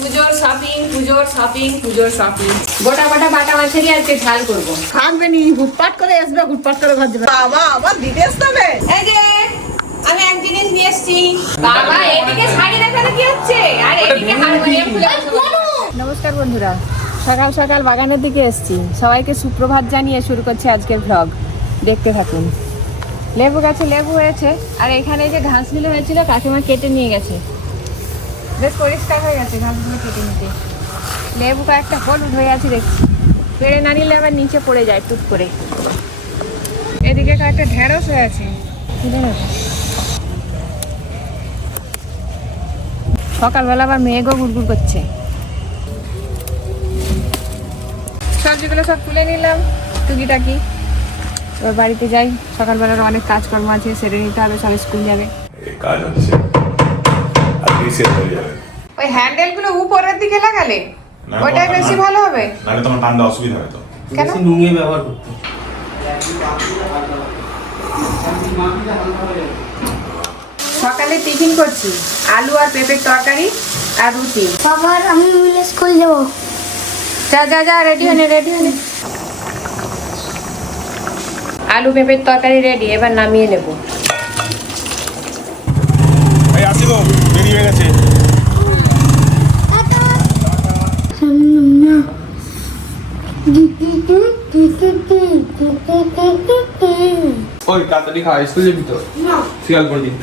পুজোর শপিং পুজোর শপিং পুজোর শপিং গোটা গোটা বাটা মাছেরই আজকে ঝাল করব। থাকবে নি হুটপাট করে আসবে হুটপাট করে ঘর যাবে বাবা আবার বিদেশ যাবে এই যে আমি এক জিনিস নিয়ে এসেছি। বাবা এদিকে শাড়ি দেখানো কি হচ্ছে? আর এদিকে হারমোনিয়াম খুলে নমস্কার বন্ধুরা সকাল সকাল বাগানের দিকে এসেছি। সবাইকে সুপ্রভাত জানিয়ে শুরু করছি আজকের ভ্লগ দেখতে থাকুন। লেবু গাছে লেবু হয়েছে আর এখানে যে ঘাসগুলো হয়েছিল কাকিমা কেটে নিয়ে গেছে। বেশ পরিষ্কার হয়ে গেছে, ঘাসগুলো কেটে নিতে। লেবু কয়েকটা হলুদ হয়ে আছে, দেখছি। পেড়ে না নিলে আবার নিচে পড়ে যায়, টুক করে। এদিকে কয়েকটা ঢেঁড়স হয়ে আছে। তুলে নেব। সকালবেলা আবার মেঘও গুড়গুড় করছে। সবজিগুলো সব তুলে নিলাম। টুকিটাকি। এবার বাড়িতে যাই। সকালবেলার অনেক কাজকর্ম আছে, সেরে নিতে হবে, সব স্কুল যাবে। কাজ হচ্ছে। শেষ হয়ে যাবে। ওই হ্যান্ডেলগুলো উপরের দিকে লাগালে ওটাই বেশি ভালো হবে? নাহলে তোমার টানতে অসুবিধা হবে তো। কেন? নুঙ্গি ব্যবহার করতে। সকালে টিফিন করছি আলু আর পেঁপের তরকারি আর রুটি। বাবার আমি মিলে স্কুল যাব। যা যা যা রেডি হনে রেডি হনে আলু পেঁপের তরকারি রেডি এবার নামিয়ে নেব। এই আসিব। হয়ে গেছে। ওই তাড়াতাড়ি খাওয়া স্কুল যাবি তো? শিয়াল করে দিন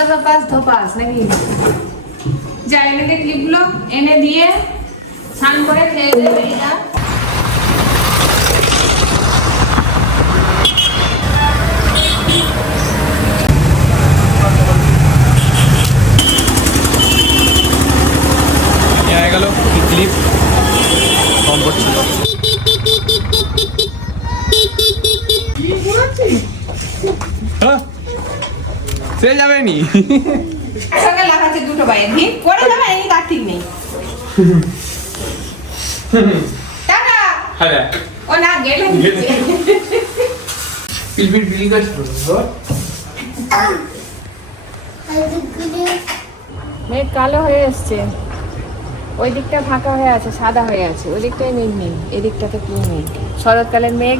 বাস বাস ধোপাস, নাকি? যা এনে দে ক্লিপগুলো এনে দিয়ে স্নান করে খেয়ে বেরিয়ে যা ক্লিপ কম করছিল সে যাবে নি একসঙ্গে লাগাচ্ছে দুটো বাইরে ঠিক করে যাবে এই তার ঠিক নেই। টাটা। হ্যাঁ। ও না গেলে পিলপিল বিল করছিল মেঘ কালো হয়ে এসছে। ওই দিকটা ফাঁকা হয়ে আছে সাদা হয়ে আছে। ওই দিকটায় মেঘ নেই এদিকটাতে কেউ নেই। শরৎকালের মেঘ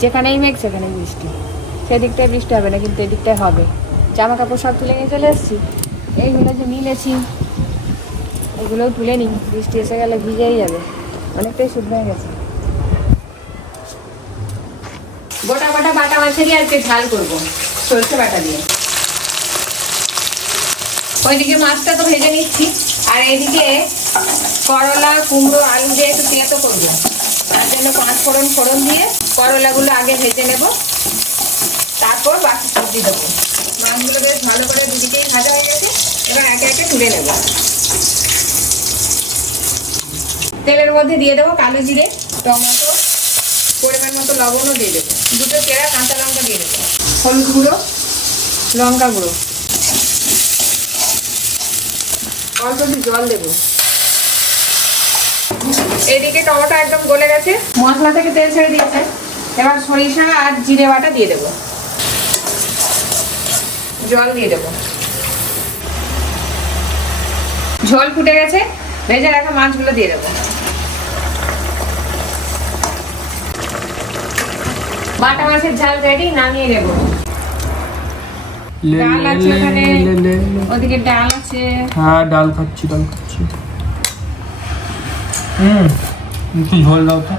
যেখানেই মেঘ সেখানেই বৃষ্টি। সেদিকটায় বৃষ্টি হবে না কিন্তু এদিকটায় হবে। জামা কাপড় সব তুলে নিয়ে চলে এসেছি। এইগুলো যে মিলেছি এগুলোও তুলে নিই, বৃষ্টি এসে গেলে ভিজেই যাবে। অনেকটাই শুদ্ধ হয়ে গেছে। গোটা গোটা বাটা মাছেরই আজকে ঝাল করব, সরষে বাটা দিয়ে। ওইদিকে মাছটা তো ভেজে নিচ্ছি, আর এইদিকে করলা, কুমড়ো, আলু দিয়ে একটু তেঁতো করব। তার জন্য পাঁচ ফোড়ন ফোড়ন দিয়ে করলাগুলো আগে ভেজে নেব। তারপর বাকি সবজি দেবো। মাছগুলো বেশ ভালো করে দুদিকেই ভাজা হয়ে গেছে। এবার একে একে তুলে নেব। তেলের মধ্যে দিয়ে দেবো কালো জিরে, টমেটো, পরিমাণ মতো লবণও দিয়ে দেবো। দুটো চেরা কাঁচা লঙ্কা দিয়ে দেবো। হলুদ গুঁড়ো, লঙ্কা গুঁড়ো। অল্প জল দেবো। এদিকে টমেটো একদম গলে গেছে। মশলা থেকে তেল ছেড়ে দিয়েছে। এবার সরিষা আর জিরে বাটা দিয়ে দেবো। জল দিয়ে দেবো। ঝোল ফুটে গেছে ভেজে রাখা মাছগুলো দিয়ে দেবো। বাটা মাছের ঝাল রেডি নামিয়ে নেব। ডাল আছে ওখানে। ওদিকে ডাল আছে। হ্যাঁ ডাল খাচ্ছি ডাল খাচ্ছি। হুম একটু ঝোল দাও তো?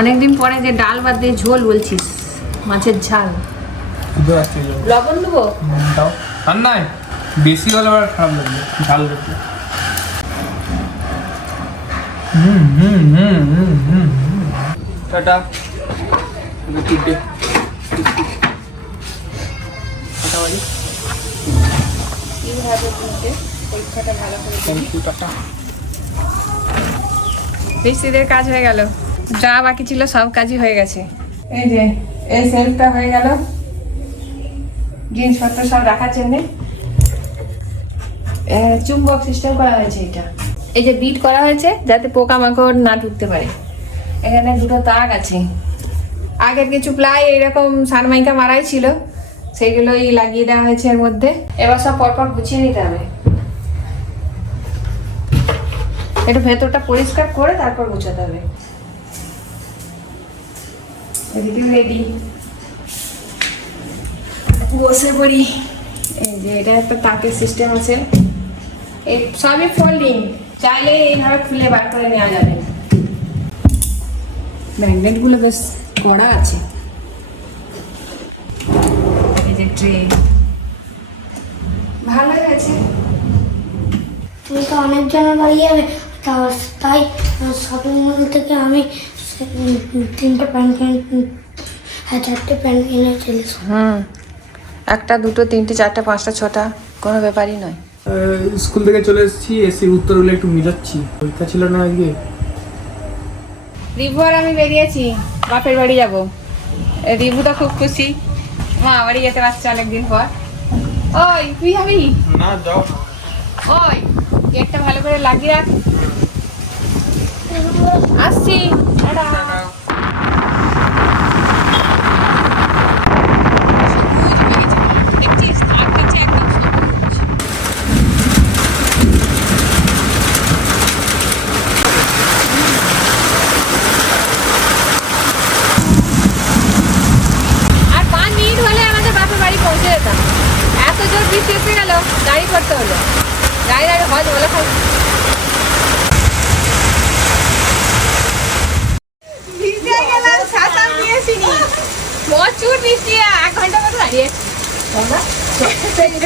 অনেকদিন পরে যে ডাল বাদ দিয়ে ঝোল বলছিস মাছের ঝাল। লবণ দেবো? দাও। আর নাই বেশি হলে আবার খারাপ লাগবে ঝাল লাগবে হুম হুম হুম হুম হুম হুম। টাটা। এবার তিনটে টাটা বাড়ি। পরীক্ষাটা ভালো করে থ্যাংক ইউ টাটা। মিস্ত্রিদের কাজ হয়ে গেল। যা বাকি ছিল সব কাজই হয়ে গেছে। এই যে এই সেলফটা হয়ে গেল। জিনিসপত্র সব রাখার জন্যে চুম্বক সিস্টেম করা হয়েছে এটা। এই যে বিট করা হয়েছে যাতে পোকামাকড় না ঢুকতে পারে। এখানে দুটো তাক আছে। আগের কিছু প্লাই এরকম সানমাইকা মারাই ছিল সেইগুলোই লাগিয়ে দেওয়া হয়েছে এর মধ্যে। এবার সব পরপর গুছিয়ে নিতে হবে। একটু ভেতরটা পরিষ্কার করে তারপর গুছাতে হবে। এদিকেও রেডি বসে পড়ি। এই যে এটা একটা তাকের সিস্টেম আছে। এই সবই ফোল্ডিং চাইলে এইভাবে খুলে বার করে নেওয়া যাবে। ম্যাগনেটগুলো বেশ কড়া আছে। এই যে ট্রে ভালোই আছে তুমি তো অনেক জনের বাড়ি যাবে। তা- তাই শপিং মল থেকে আমি তিনটে প্যান্ট কিনে হ্যাঁ চারটে প্যান্ট কিনে চলে এসো। একটা দুটো তিনটে চারটে পাঁচটা ছটা কোনো ব্যাপারই নয়। স্কুল থেকে চলে এসেছি এসে হলে একটু মিলাচ্ছি। পরীক্ষা ছিল না আজকে। রিভু আর আমি বেরিয়েছি বাপের বাড়ি যাব। রিভু তো খুব খুশি। মা বাড়ি যেতে পারছে অনেকদিন পর। ওই তুই যাবি? না যাও। ওই গেটটা ভালো করে লাগিয়ে রাখ। আসছি। টাটা। সবুজ হয়ে গেছে। দেখছিস? ধান গেছে একদম সবুজ। আর পাঁচ মিনিট হলে আমাদের বাপের বাড়ি পৌঁছে যেতাম এত জোর বৃষ্টি এসে গেল গাড়ি করতে হলো। গাড়ি গাড়ি হয় বলে খাই প্রচুর বৃষ্টি এক ঘণ্টা মতো দাঁড়িয়ে।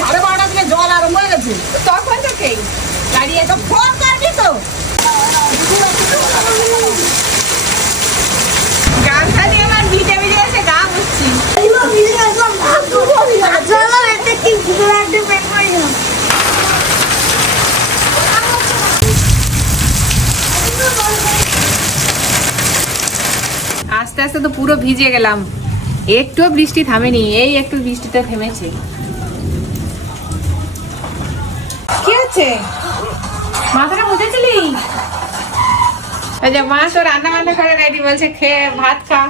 সাড়ে বারোটা থেকে জল আরম্ভ হয়ে গেছে। তখন থেকেই দাঁড়িয়ে তো ফোন করবি তো। গামছা দিয়ে আমার ভিজে ভিজে এসে গা মুছছি চলো, একটা কি ঘুরে একটা প্যান্ট পরে যাও। আস্তে আস্তে তো পুরো ভিজে গেলাম। একটুও বৃষ্টি থামেনি এই একটু বৃষ্টিতে থেমেছে। কি হচ্ছে? মাথাটা যে মা তো রান্না বান্না করে রেডি বলছে খেয়ে ভাত খা।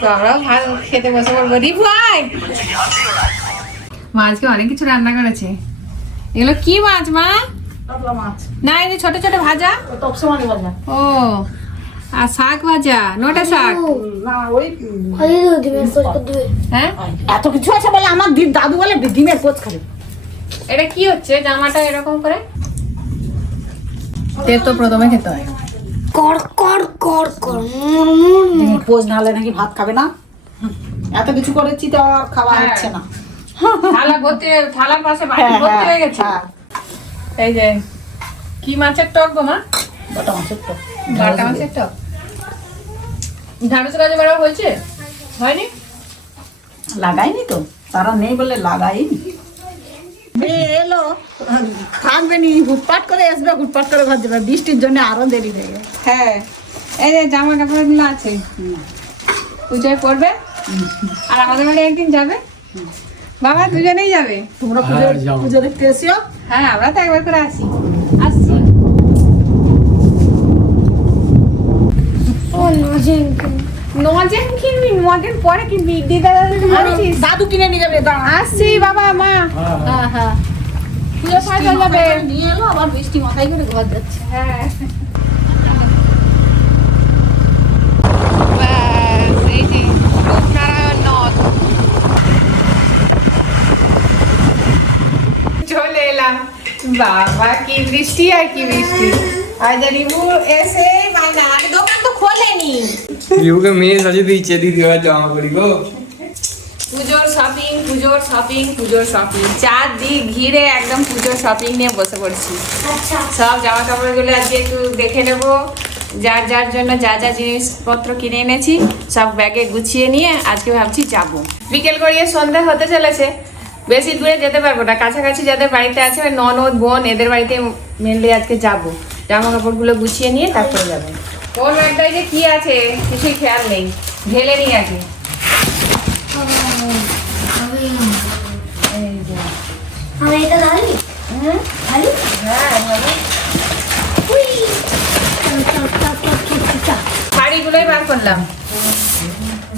তো আমরাও ভাত খেতে বসে পড়ব। রিভু আয়! মা আজকে অনেক কিছু রান্না করেছে। এগুলো কি মাছ মা? না এই যে ছোট ছোট ভাজা। তপসমানি বাজা ও আর শাক ভাজা নোটা শাক। হ্যাঁ? এত কিছু আছে বলে আমার দাদু বলে ডিমের পোচ খাবে। এটা কি হচ্ছে? জামাটা এরকম করে? তেল তো প্রথমে খেতে হয়। কর কর কর কর পোচ না হলে নাকি ভাত খাবে না? এত কিছু করেছি তো আর খাওয়া হ্যাঁ। হচ্ছে না। থালা ভর্তি থালার পাশে বাটি হ্যাঁ, ভর্তি হ্যাঁ, গেছে। এই যে কি মাছের টক গো মা? বাটা মাছের তো বাটা মাছের টক? ঢাড়ুস কাজে বেড়া হয়েছে? হয়নি? লাগাইনি তো। তারা নেই বলে লাগাইনি। এলো থাকবে নি হুটপাট করে আসবে হুটপাট করে ঘর যাবে। বৃষ্টির জন্য আরও দেরি হয়ে গেছে। হ্যাঁ এই যে জামা কাপড়গুলো আছে। পুজোয় পরবে আর আমাদের বাড়ি একদিন যাবে? বাবা দুজনেই যাবে? তোমরা পুজো পুজো দেখতে এসিও হ্যাঁ আমরা তো একবার করে আসি। আসছি ও নজেন নজেন কিনবি নজেন পরে কিনবি দিদা দাদু কিনে নিয়ে যাবে আসছি বাবা মা। হ্যাঁ হ্যাঁ। পুজো সাজ যাবে। নিয়ে এলো আবার বৃষ্টি মাথায় করে ঘর যাচ্ছে। হ্যাঁ। চলে এলাম। বাবা কি বৃষ্টি আর কি বৃষ্টি। আজ রিমু এসে আর দোকান তো খোলেনি। রিউকে মেয়ে সাজিয়ে দিয়েছে দিদি ভাই জামা করি গো পুজোর শপিং পুজোর শপিং পুজোর শপিং চারদিক ঘিরে একদম পুজোর শপিং নিয়ে বসে পড়ছি আচ্ছা সব জামা কাপড়গুলো আজকে একটু দেখে নেব যার যার জন্য যা যা জিনিসপত্র কিনে এনেছি সব ব্যাগে গুছিয়ে নিয়ে আজকে ভাবছি যাব বিকেল গড়িয়ে সন্ধ্যা হতে চলেছে বেশি দূরে যেতে পারব না। কাছাকাছি যাদের বাড়িতে আছে ননদ বোন এদের বাড়িতে মেনলি আজকে যাব। জামা কাপড়গুলো গুছিয়ে নিয়ে তারপরে যাব। কোন একটাই যে কি আছে কিছুই খেয়াল নেই। ঢেলে নিই আগে এই এটা জানি হুম? ভালো হ্যাঁ চল শাড়িগুলোই বার করলাম।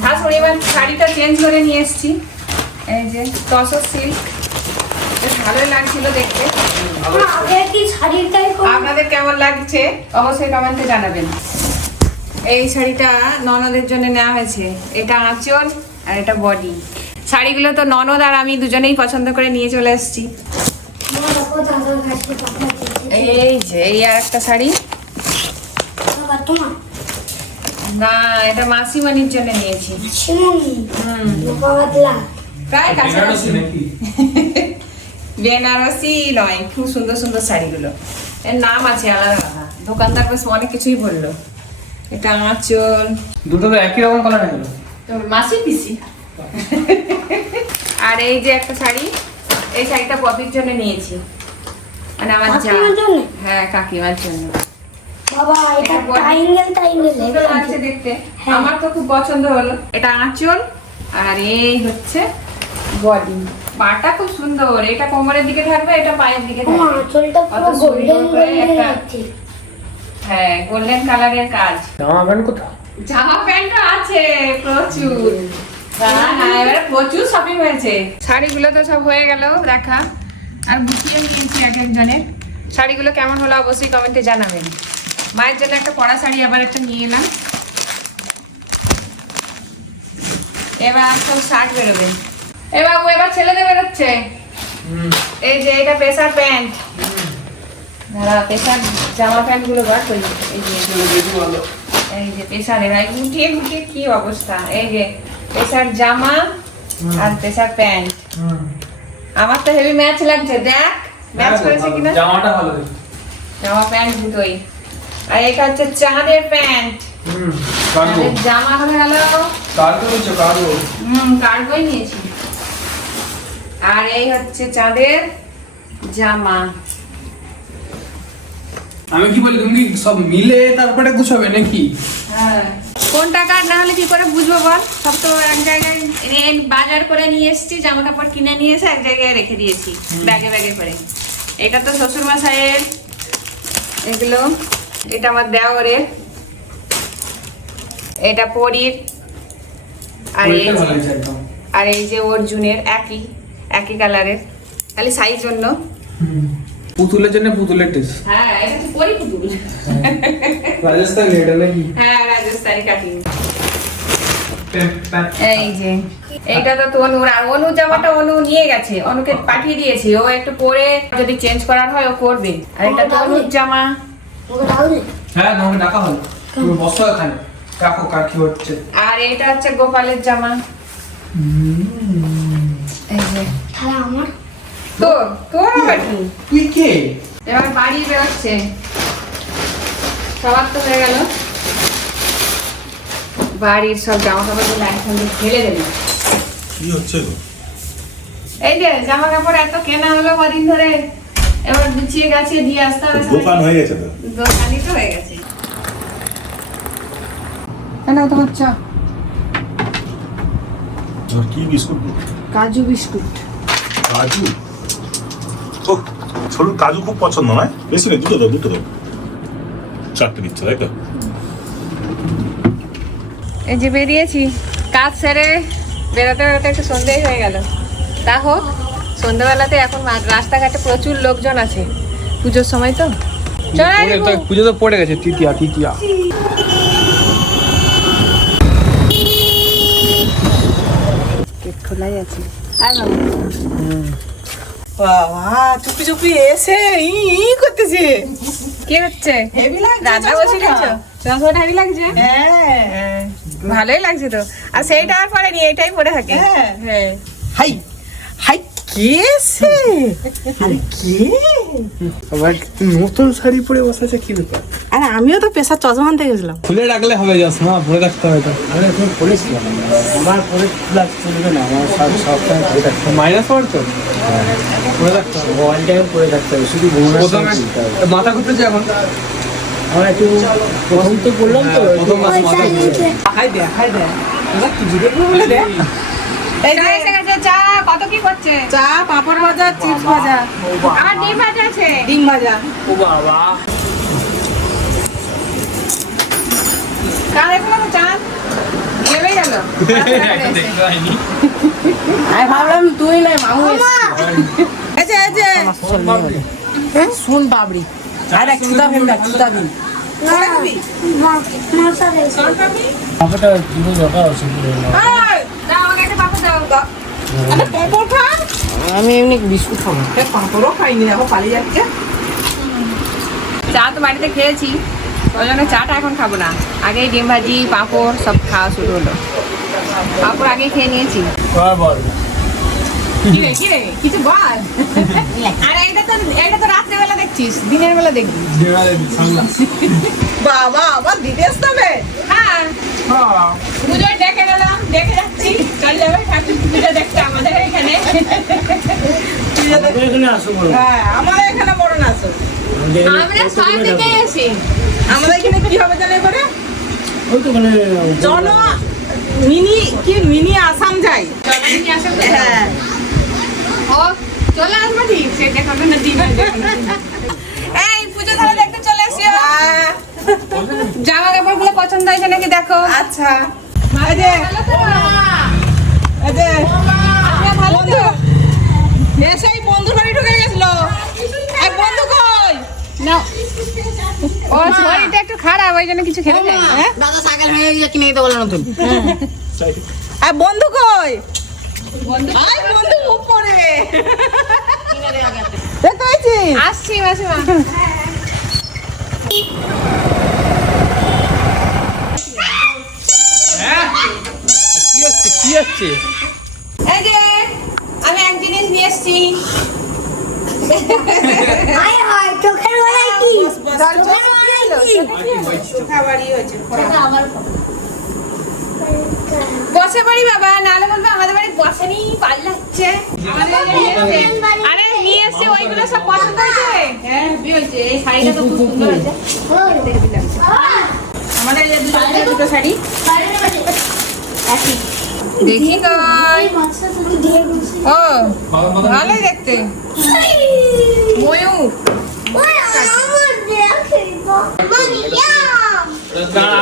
শাশুড়ি এবার শাড়িটা চেঞ্জ করে নিয়ে এসেছি। এই যে তসর সিল্ক ভালোই লাগছিল দেখতে। আপনাদের কেমন লাগছে অবশ্যই কমেন্টে জানাবেন। এই শাড়িটা ননদের জন্য নেওয়া হয়েছে। এটা আঁচল আর এটা বডি শাড়িগুলো তো ননদ আর আমি দুজনেই পছন্দ করে নিয়ে চলে এসেছি। এই যে, এই আর একটা শাড়ি। না, এটা মাসিমানির জন্য নিয়েছি। প্রায় কাছাকাছি। বেনারসি নয়, খুব সুন্দর সুন্দর শাড়িগুলো। এর নাম আছে আলাদা আলাদা। দোকানদার বেশ অনেক কিছুই বলল। এটা আঁচল দুটো তো একই রকম কালার হয়ে গেল। তোর মাসি পিসি। আর এই যে একটা শাড়ি এই শাড়িটা পপির জন্য নিয়েছি। মানে আমার যা কাকিমার জন্য? হ্যাঁ কাকিমার জন্য। বাবা এটা লাগছে দেখতে। হ্যাঁ। আমার তো খুব পছন্দ হলো। এটা আঁচল আর এই হচ্ছে বডি। পাটা খুব সুন্দর। এটা কোমরের দিকে থাকবে এটা পায়ের দিকে থাকবে। আঁচলটা পুরো গোল্ডেন গোল্ডেন লাগছে হ্যাঁ গোল্ডেন কালারের কাজ। জামা প্যান্ট কোথাও জামা প্যান্ট আছে প্রচুর। প্রচুর শপিং হয়েছে। শাড়িগুলো তো সব হয়ে গেল দেখা। আর গুছিয়ে নিয়েছি এক একজনের শাড়িগুলো কেমন হলো অবশ্যই কমেন্টে জানাবেন। মায়ের জন্য একটা পরা শাড়ি আবার একটা নিয়ে এলাম। এবার সব শার্ট বেরোবে। এ বাবু এবার ছেলেদের বেরোচ্ছে। এই যে এটা প্রেসার প্যান্ট দাঁড়া প্রেসার জামা প্যান্ট বার করি এই যে এই যে প্রেসার গুটিয়ে গুটিয়ে কি অবস্থা? এই যে প্রেসার জামা আর প্রেসার প্যান্ট। আমার তো হেভি ম্যাচ লাগছে দেখ ম্যাচ করেছে কিনা? জামাটা ভালো জামা প্যান্ট দুটোই। আর এটা হচ্ছে চাঁদের প্যান্ট। জামা হয়ে গেল কার্গো বলছো কার্গো। হুম কার্গোই নিয়েছি। আর এই হচ্ছে চাঁদের জামা। আমি কি বলি তুমি সব মিলে তারপরে গুছাবে নাকি? হ্যাঁ। কোন টাকা না হলে কি করে বুঝব বল? সব তো এক জায়গায় বাজার করে নিয়ে এসেছি জামা কাপড় কিনে নিয়ে এসে এক জায়গায় রেখে দিয়েছি ব্যাগে ব্যাগে করে। এটা তো শ্বশুর মশাইয়ের এগুলো এটা আমার দেওরের এটা পরীর আর এই আর এই যে অর্জুনের একই একই কালারের খালি সাইজ জন্য পুতুলের জন্য পুতুলের টেস্ট হ্যাঁ এটা তো পরি পুতুল। রাজস্থান এটা নাকি? হ্যাঁ রাজস্থানি কাটিং এই যে এইটা তো অনুর আর অনু জামাটা অনু নিয়ে গেছে অনুকে পাঠিয়ে দিয়েছি। ও একটু পরে যদি চেঞ্জ করার হয় ও করবে। আর এটা তো অনুর জামা। হ্যাঁ তোমাকে ডাকা হলো। তুমি বসো এখানে। দেখো কার কি হচ্ছে। আর এটা হচ্ছে গোপালের জামা। এই যে। তাহলে আমার তোর তোর আবার কি? তুই কে এবার বাড়ি বেরোচ্ছে। সবার তো হয়ে গেল। বাড়ির সব জামা কাপড়গুলো একসঙ্গে ফেলে দেবে। কি হচ্ছে গো? এই যে জামা কাপড় এত কেনা হলো কদিন ধরে। এবার গুছিয়ে গাছিয়ে দিয়ে আসতে হবে দোকান হয়ে গেছে তো? দোকানই তো হয়ে গেছে। না তোমার চা। আর কি বিস্কুট? কাজু বিস্কুট। কাজু? ছোট কাজু খুব পছন্দ নয়? বেশি না দুটো দাও দুটো দাও। চারটে দিচ্ছে তাই তো? এই যে বেরিয়েছি কাজ সেরে বেরোতে বেরোতে একটু সন্ধেই হয়ে গেল। তা হোক সন্ধ্যেবেলাতে এখন রাস্তাঘাটে প্রচুর লোকজন আছে। পুজোর সময় তো? চল পুজো তো পড়ে গেছে তৃতীয়া তৃতীয়া। খোলাই আছে। বাবু চুপি চুপি এসে ই ই করতেছে। কি হচ্ছে? হেভি লাগছে দাদা বসে গেছো চশমাটা হেভি লাগছে? হ্যাঁ, ভালোই লাগছে তো। আর সেইটা আর পরে নি এটাই পরে থাকে। হ্যাঁ। হ্যাঁ। High high. কে সে আরে কে? আবার নতুন শাড়ি পরে বসেছে কি ব্যাপার? আরে আমিও তো পেশার চশমা আনতে গেছিলাম। খুলে রাখলে হবে যাস না? পরে রাখতে হবে তো। আমি তুমি আমার পরে ক্লাস চলবে না? আমার সব সবসময় মাইনাস পড় তো? পরে রাখতে হবে। অল টাইম পড়ে থাকতে হবে। শুধু মাথা ঘুরতেছে এখন? আমার একটু প্রথম তো বললাম তো প্রথম মাস মাথা ঘুরছে হাই দে হাই দে। এবার কি জিরে বলে দে। এই চা যে এসে গেছে চা। কত কি করছে? চা পাঁপড় ভাজা চিপস ভাজা। আমার ডিম ভাজা আছে? ডিম ভাজা। ও বাবা। কার এখনও তো গেল আমি ভাবলাম তুই নাই মামু এসে এসে শুন বাবরি। আর এক দিন মশা দরকার আছে দাও আমাকে একটা পাপড় দাও পাঁপড় খা আমি এমনি বিস্কুট খাব। পাঁপড়ও খাইনি দেখো পালিয়ে যাচ্ছে। চা তো বাড়িতে খেয়েছি ওই জন্য চাটা এখন খাব না। আগেই ডিম ভাজি পাঁপড় সব খাওয়া শুরু হলো। পাঁপড় আগে খেয়ে নিয়েছি। কিছু বল? আর এটা তো এটা তো রাত্রেবেলা দেখছিস দিনের বেলা দেখবি। বাবা আবার দিতে আসতে হবে হ্যাঁ। পুজোয় ডেকে গেলাম দেখে যাচ্ছি। চল যাবে ঠাকুর পুজো দেখতে আমাদের এখানে। হ্যাঁ আমাদের এখানে বড় না আছে আমরা এসি আমাদের এখানে কি হবে জানো এবারে? চলো মিনি কি মিনি আসাম যাই চল নিয়ে হ্যাঁ। চলে আসব ঠিক। সে দেখাবে না দিন হয় না। এই পুজো তাহলে দেখতে চলে এসিও হ্যাঁ, জামা কাপড়গুলো পছন্দ হয়েছে নাকি দেখো? আচ্ছা। এই যে। ভালো তো? এই যে। ভালো তো? এসেই বন্ধু বাড়ি ঢুকে গেছিল। এক বন্ধু কই? ও শরীরটা একটু খারাপ ওই জন্য কিছু খেতে চাই না। হ্যাঁ? দাদা সাইকেল ভেঙে গিয়ে কিনে দিতে বলে নতুন। আর বন্ধু কই? বন্ধু দেখতে পেয়েছিস আসছি মাসিমা কি হচ্ছে এই যে আমি এক জিনিস নিয়ে এসছি। হাই হাই চোখের বেলায় কি? চোখের কি? হয়েছে বসে পড়ি বাবা নাহলে বলবে আমাদের বাড়ি বসেনি পাল্লাচ্ছে আরে নিয়ে এসছে ওইগুলো সব পছন্দ হয়েছে? হ্যাঁ হয়েছে। এই শাড়িটা তো খুব সুন্দর হয়েছে। আমাদের এই দুটো দুটো শাড়ি। দেখি তো। ও ভালোই দেখতে। ময়ূর।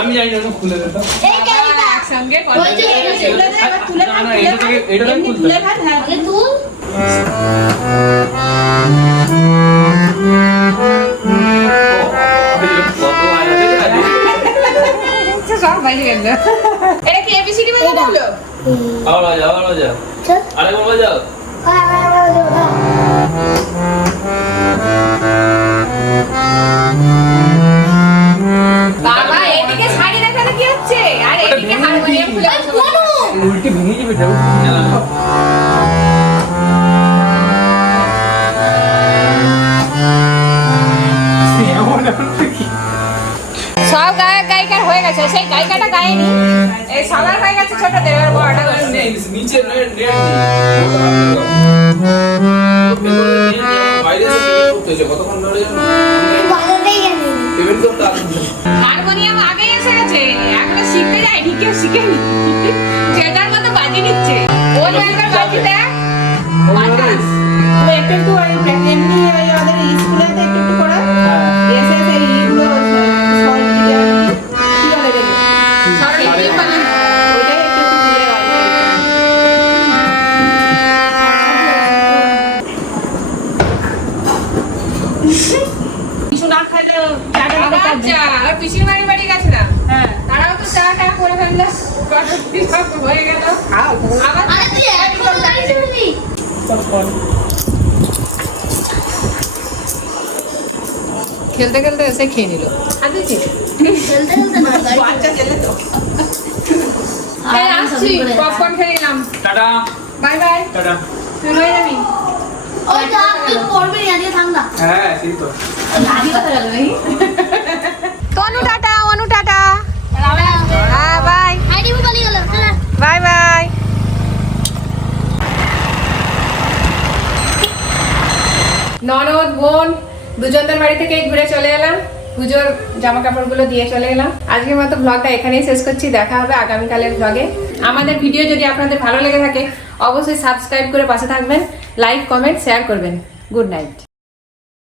আমি জানি না খুলে দে আয়া দেখে আছে। সব বাইরে গেল। এটা কি এবিসিডি বাজানো হলো আবার বাজাও, আবার আরেকবার বাজাও। উল্টে ভেঙে যাবে সব গায়ক গায়িকার হয়ে গেছে সেই গায়িকাটা গায়নি এই হয়ে গেছে ছোটদের এবার বড়টা নিচে বাইরে। কতক্ষণ ধরে? পেমেন্ট করতে আসবে। হারমোনিয়াম আগে এসে গেছে। এখনও শিখতে যায়নি কেউ শিখে নি। জেদার মতো বাজি নিচ্ছে। ওর একবার বাজি দেখ। একটু একটু প্রেগন্যান্ট নিয়ে আমাদের স্কুলে এসে খেয়ে নিল। Bye bye. হয়ে হ্যাঁ সেই তো। Tanu tata Anu tata. হ্যাঁ বাই। Bye bye. ননদ বোন। দুজনদের বাড়ি থেকে ঘুরে চলে এলাম। পুজোর জামা কাপড়গুলো দিয়ে চলে এলাম। আজকের মতো ব্লগটা এখানেই শেষ করছি। দেখা হবে আগামীকালের ব্লগে আমাদের ভিডিও যদি আপনাদের ভালো লেগে থাকে, অবশ্যই সাবস্ক্রাইব করে পাশে থাকবেন। লাইক কমেন্ট শেয়ার করবেন। Good night